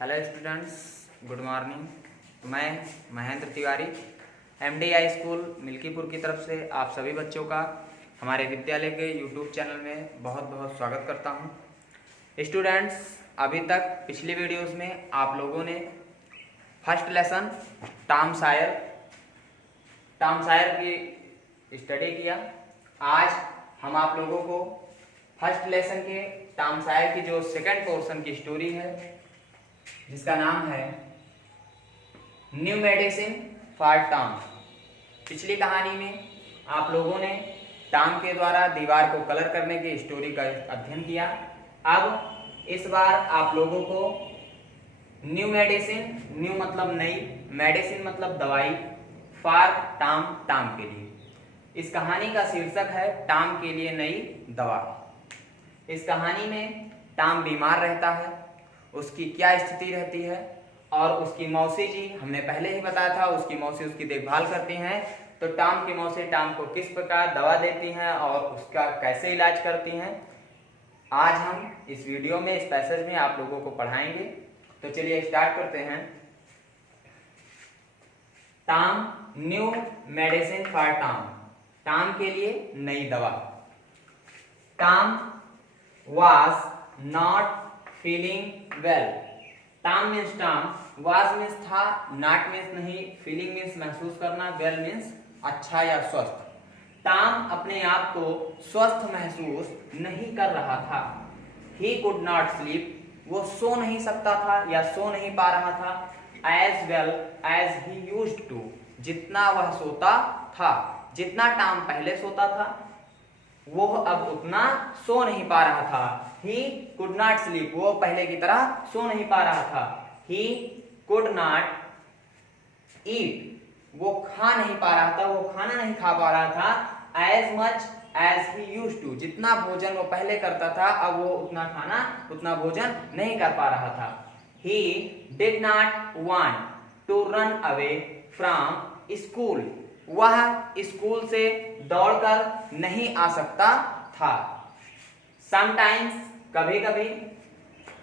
Hello students, good morning. मैं Mahendra Tiwari MDI school Milkipur की तरफ से आप सभी बच्चों का हमारे विद्यालय के यूट्यूब चैनल में बहुत बहुत स्वागत करता हूं। स्टूडेंट्स, अभी तक पिछली वीडियोस में आप लोगों ने फर्स्ट लेसन टॉम सायर की स्टडी किया। आज हम आप लोगों को फर्स्ट लेसन के टॉम सायर की जो सेकंड पोर्शन की स्टोरी है जिसका नाम है न्यू मेडिसिन फॉर टॉम। पिछली कहानी में आप लोगों ने टॉम के द्वारा दीवार को कलर करने की स्टोरी का अध्ययन किया। अब इस बार आप लोगों को न्यू मेडिसिन, न्यू मतलब नई, मेडिसिन मतलब दवाई, फॉर टॉम, टॉम के लिए। इस कहानी का शीर्षक है टॉम के लिए नई दवा। इस कहानी में टॉम बीमार रहता है, उसकी क्या स्थिति रहती है और उसकी मौसी जी, हमने पहले ही बताया था, उसकी मौसी उसकी देखभाल करती हैं। तो टॉम की मौसी टॉम को किस प्रकार दवा देती हैं और उसका कैसे इलाज करती हैं, आज हम इस वीडियो में, इस पैसेज में आप लोगों को पढ़ाएंगे। तो चलिए स्टार्ट करते हैं। Tom new medicine for Tom, Tom के लिए नई दवा। Tom was not feeling well. Tom means Tom, was means था, not मीन्स नहीं, feeling मीन्स महसूस करना, well मीन्स अच्छा या स्वस्थ। टॉम अपने आप को स्वस्थ महसूस नहीं कर रहा था। He could not sleep, वो सो नहीं सकता था या सो नहीं पा रहा था। As well as he used to, जितना वह सोता था, जितना टॉम पहले सोता था वो अब उतना सो नहीं पा रहा था। He could not sleep, वो पहले की तरह सो नहीं पा रहा था। He could not eat, वो खा नहीं पा रहा था, वो खाना नहीं खा पा रहा था। As much as he used to, जितना भोजन वो पहले करता था अब वो उतना भोजन नहीं कर पा रहा था। He did not want to run away from school, वह स्कूल से दौड़कर नहीं आ सकता था। Sometimes, कभी कभी,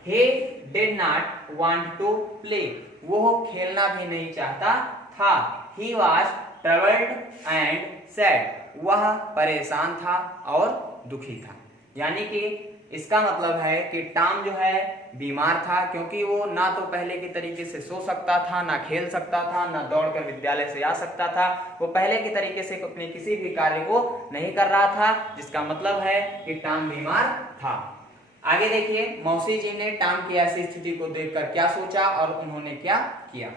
he did not want to play, वो खेलना भी नहीं चाहता था। He was troubled and sad, वह परेशान था और दुखी था। यानी कि इसका मतलब है कि टॉम जो है बीमार था, क्योंकि वो ना तो पहले के तरीके से सो सकता था, ना खेल सकता था, ना दौड़कर विद्यालय से आ सकता था। वो पहले के तरीके से अपने किसी भी कार्य को नहीं कर रहा था, जिसका मतलब है कि टॉम बीमार था। आगे देखिए, मौसी जी ने टॉम की ऐसी स्थिति को देखकर क्या सोचा और उन्होंने क्या किया।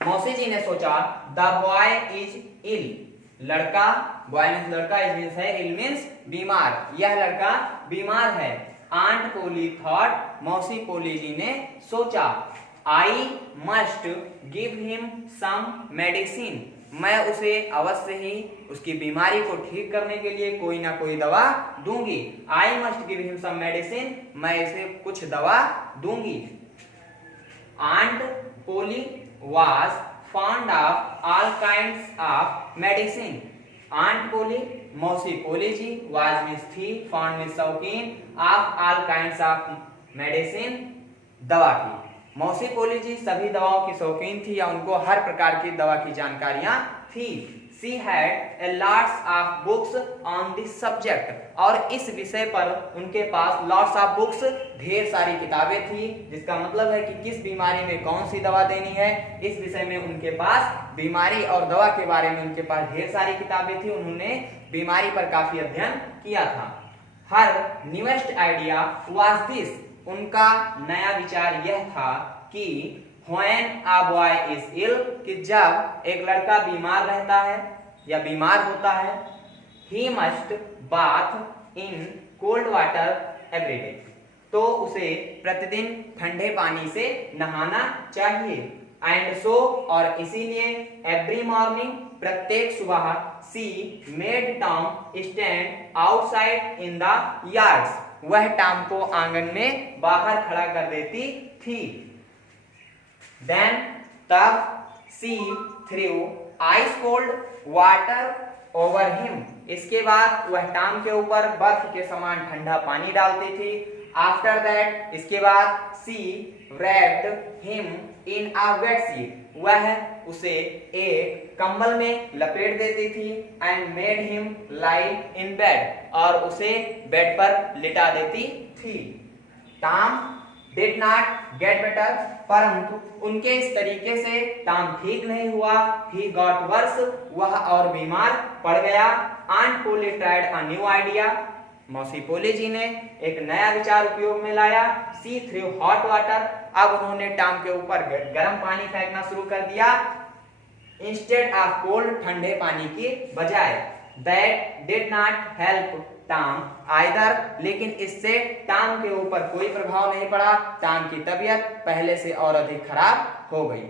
मौसी जी ने सोचा, द बॉय इज इल, लड़का, बॉय मीन्स लड़का, इज मीन्स है, इल मीन्स बीमार, यह लड़का बीमार है। आंट पोली थॉट, मौसी पोली जी ने सोचा, I must give him some medicine, मैं उसे अवश्य ही उसकी बीमारी को ठीक करने के लिए कोई ना कोई दवा दूंगी। I must give him some medicine, मैं इसे कुछ दवा दूंगी। Aunt Polly was fond of all kinds of medicine, Aunt Polly, मौसी पोली जी, was मीन्स थी, fond मीन्स शौकीन, of all kinds of medicine, दवा की। मौसी पोली जी सभी दवाओं की शौकीन थी या उनको हर प्रकार की दवा की जानकारियां थी। She had a lots of books on this subject, और इस विषय पर उनके पास lots of books, ढेर सारी किताबें थी, जिसका मतलब है कि किस बीमारी में कौन सी दवा देनी है, इस विषय में उनके पास, बीमारी और दवा के बारे में उनके पास ढेर सारी किताबें थी। उन्होंने बीमारी पर काफी अध्ययन किया था। Her newest idea was this, उनका नया विचार यह था कि when a boy is ill, कि जब एक लड़का बीमार रहता है या बीमार होता है, he must bath in cold water every day, तो उसे प्रतिदिन ठंडे पानी से नहाना चाहिए। एंड सो, और इसीलिए, एवरी मॉर्निंग, प्रत्येक सुबह, she made Tom stand outside in the yards, वह टॉम को आंगन में बाहर खड़ा कर देती थी। Then, तब, she threw ice cold water over him, इसके बाद वह टॉम के ऊपर बर्फ के समान ठंडा पानी डालती थी। आफ्टर दैट इसके बाद सी wrapped him in a bedsheet, वह उसे एक कंबल में लपेट देती थी and made him lie in bed, और उसे बेड पर लिटा देती थी। Tom did not get better, परंतु उनके इस तरीके से टॉम ठीक नहीं हुआ। ही गॉट वर्स, वह और बीमार पड़ गया। Aunt Polly tried a new idea, मौसी पोली जी ने एक नया विचार उपयोग में लाया। सी थ्रू हॉट वाटर, अब उन्होंने टॉम के ऊपर गर्म पानी फेंकना शुरू कर दिया इंस्टेड ऑफ कोल्ड, ठंडे पानी की बजाय। That did not help Tom either, लेकिन इससे टॉम के ऊपर कोई प्रभाव नहीं पड़ा। टॉम की तबीयत पहले से और अधिक खराब हो गई।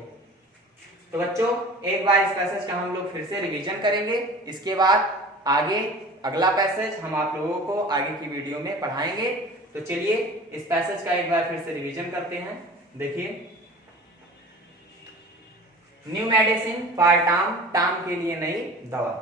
तो बच्चों एक बार इस पैसेज का हम लोग फिर से रिवीजन करेंगे, इसके बाद आगे अगला पैसेज हम आप लोगों को आगे की वीडियो में पढ़ाएंगे। तो चलिए इस पैसेज का एक बार फिर से रिवीजन करते हैं। देखिए, new medicine for Tom, Tom के लिए नई दवा।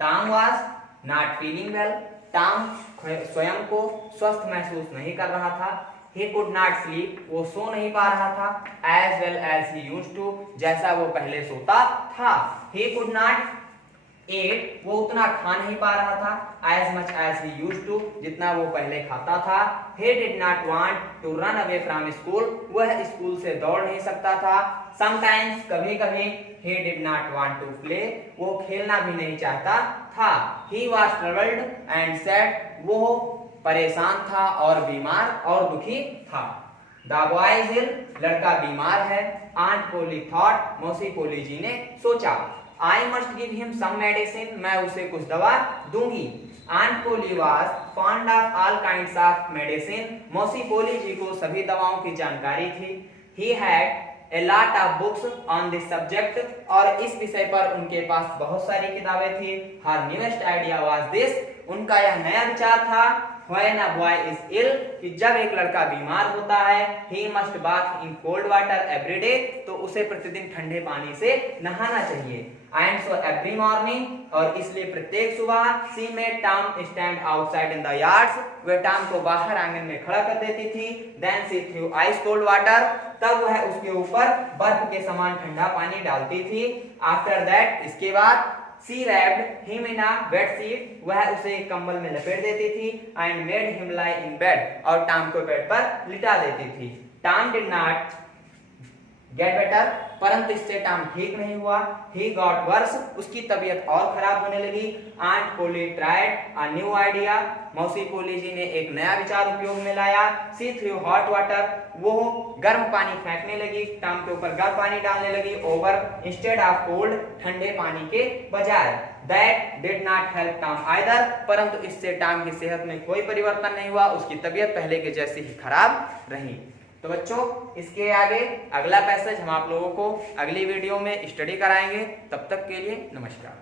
Tom was not feeling well, Tom स्वयं को स्वस्थ महसूस नहीं कर रहा था। ही कुड नॉट स्लीप, वो सो नहीं पा रहा था। As well as he used to, जैसा वो पहले सोता था। ही कुड नॉट एट, वो उतना खा नहीं पा रहा था। As much as he used to, जितना वो पहले खाता था। he did not want to run away from school, वह स्कूल से दौड़ नहीं सकता था। sometimes, कभी कभी he did not want to play, वो खेलना भी नहीं चाहता था। he was troubled and sad, वो परेशान था और बीमार और दुखी था। the boy is ill, लड़का बीमार है। aunt Polly thought, मौसी पोली जी ने सोचा। I must give him some medicine, मैं उसे कुछ दवा दूंगी। Aunt Polly was fond of all kinds of medicine, मौसी पोली जी को सभी दवाओं की जानकारी थी। He had a lot of books on this subject, और इस विषय पर उनके पास बहुत सारी किताबें थी। Her newest idea was this, उनका यह नया विचार था when a boy is ill, कि जब एक लड़का बीमार होता है he must bath in cold water every day, तो उसे प्रतिदिन ठंडे पानी से नहाना चाहिए। and so every morning, और इसलिए प्रत्येक सुबह she made Tom stand outside in the yards, वह टॉम को बाहर आंगन में खड़ा कर देती थी। then she threw ice cold water, तब वह उसके ऊपर बर्फ के समान ठंडा पानी डालती थी। after that, इसके बाद she wrapped him in a bedsheet, वह उसे एक कंबल में लपेट देती थी। and made him lie in bed, और टॉम को बेड पर लिटा देती थी। Tom did not get better, परंतु इससे टॉम ठीक नहीं हुआ। he got worse, उसकी तबीयत और खराब होने लगी। Aunt Polly tried a new idea, मौसी पोली जी ने एक नया विचार उपयोग में लाया। she threw hot water, वो गर्म पानी फेंकने लगी, टॉम के ऊपर गर्म पानी डालने लगी। over instead of cold, ठंडे पानी के बजाय। that did not help Tom either, परंतु इससे टॉम की सेहत में कोई परिवर्तन नहीं हुआ, उसकी तबीयत पहले के जैसी ही खराब रही। तो बच्चों इसके आगे अगला पैसेज हम आप लोगों को अगली वीडियो में स्टडी कराएंगे। तब तक के लिए नमस्कार।